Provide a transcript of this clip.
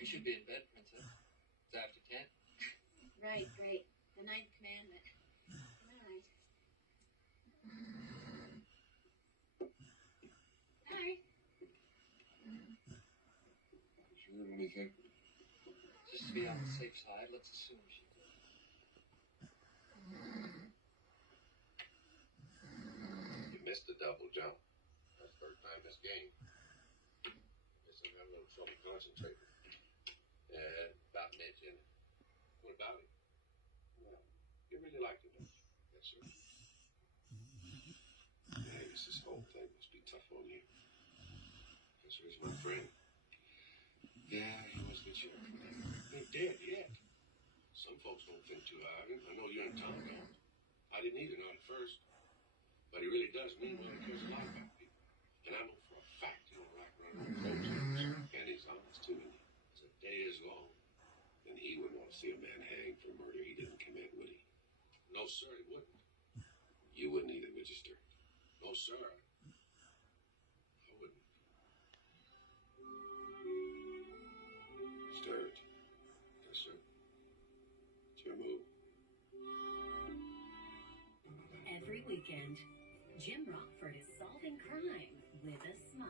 You should be in bed, Princess. It's after 10. Right. The ninth commandment. Good night. Night. Sure of anything? Just to be on the safe side, let's assume she did. You missed the double jump. That's the third time this game. Guess I'm having a little trouble concentrating. And about mentioned. What about it? Well, you really liked it, don't you? Yes, sir. Yeah, I guess this whole thing must be tough on you. Yes, sir, he's my friend. Yeah, he was good sheriff. Ain't dead yet. Some folks don't think too high of him. I know you and Tom don't. I didn't either, not at first. But he really does mean well. He cares a lot about people. And I know for a fact he don't like running with clothes. And he's honest, too. And as a day is long, then he wouldn't want to see a man hanged for murder he didn't commit, would he? No, sir, he wouldn't. You wouldn't either, would you, Sturt? No, sir. I wouldn't. Sturt. Yes, sir. It's your move. Every weekend, Jim Rockford is solving crime with a smile.